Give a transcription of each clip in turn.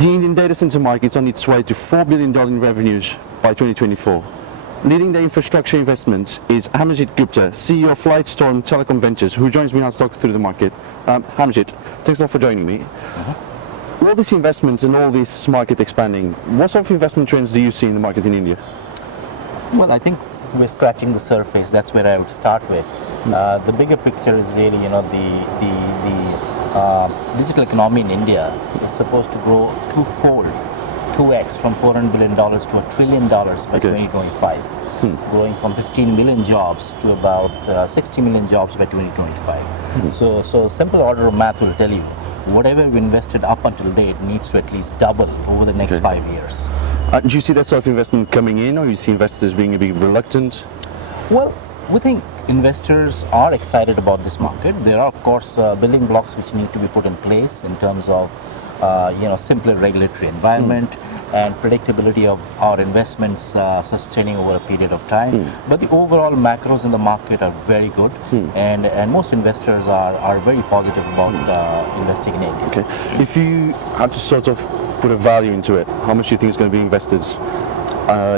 The Indian data center market is on its way to $4 billion in revenues by 2024. Leading the infrastructure investments is Amajit Gupta, CEO of Lightstorm Telecom Ventures, who joins me now to talk through the market. Amajit, thanks a lot for joining me. All these investments and all this market expanding, what sort of investment trends do you see in the market in India? Well, I think we're scratching the surface. That's where I would start with. The bigger picture is really, the digital economy in India is supposed to grow twofold, 2x, from $400 billion to $1 trillion by 2025, growing from 15 million jobs to about 60 million jobs by 2025. So simple order of math will tell you, whatever we invested up until date needs to at least double over the next 5 years. Do you see that sort of investment coming in, or you see investors being a bit reluctant? Well, we think investors are excited about this market. There are, of course, building blocks which need to be put in place in terms of simpler regulatory environment and predictability of our investments sustaining over a period of time. But the overall macros in the market are very good, and most investors are very positive about investing in India. Okay. If you had to sort of put a value into it, how much do you think is going to be invested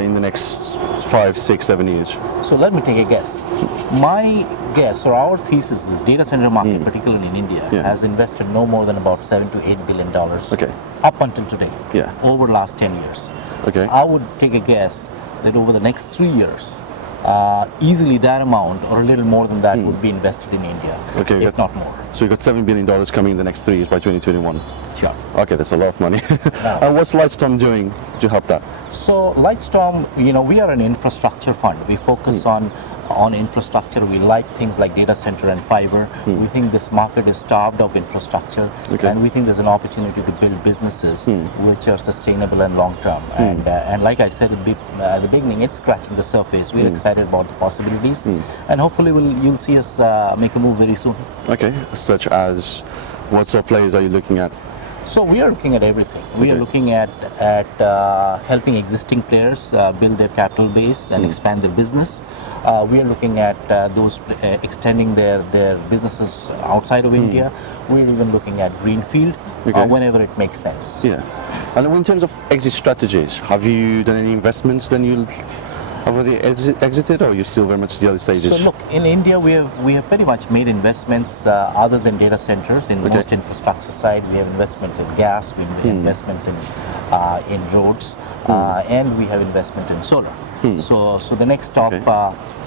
in the next 5, 6, 7 years? So let me take a guess. My guess, or our thesis, is data center market, particularly in India, has invested no more than about $7 to $8 billion up until today, over the last 10 years. I would take a guess that over the next 3 years, easily that amount or a little more than that would be invested in India, if not more. So you've got $7 billion coming in the next 3 years by 2021. Sure. Okay, that's a lot of money. And what's Lightstorm doing to help that? So Lightstorm, we are an infrastructure fund. We focus on infrastructure. We like things like data center and fiber. We think this market is starved of infrastructure, and we think there's an opportunity to build businesses which are sustainable and long term. And like I said at the beginning, it's scratching the surface. We're excited about the possibilities, and hopefully you'll see us make a move very soon. Okay, such as what sort of players are you looking at? So we are looking at everything. We are looking at helping existing players build their capital base and expand their business. We are looking at those extending their businesses outside of India. We're even looking at greenfield whenever it makes sense. Yeah. And in terms of exit strategies, have you done any investments then you'll already exited, or are you still very much the early stages? So look, in India we have pretty much made investments other than data centers in most infrastructure side. We have investments in gas, we have investments in roads, and we have investment in solar. So the next stop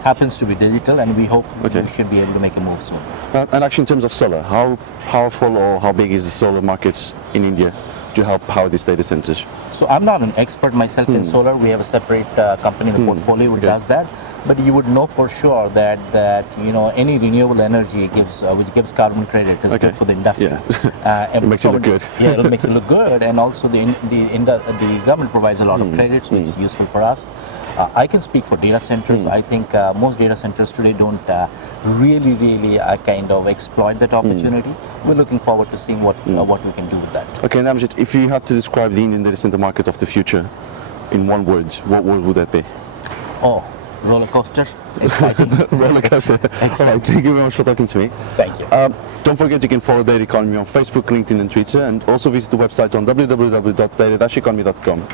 happens to be digital, and we hope we should be able to make a move soon. And actually in terms of solar, how powerful or how big is the solar market in India to help power these data centers? So I'm not an expert myself in solar. We have a separate company in the portfolio which does that. But you would know for sure that any renewable energy which gives carbon credit is good for the industry. It makes it look good. Yeah, it makes it look good, and also the government provides a lot of credits, which is useful for us. I can speak for data centers. I think most data centers today don't really kind of exploit that opportunity. We're looking forward to seeing what we can do with that. Okay, and Amajit, if you had to describe the Indian data center market of the future in one word, what word would that be? Oh, roller coaster, exciting. Roller coaster. Exciting. Right, thank you very much for talking to me. Thank you. Don't forget you can follow Data Economy on Facebook, LinkedIn and Twitter, and also visit the website on www.data-economy.com.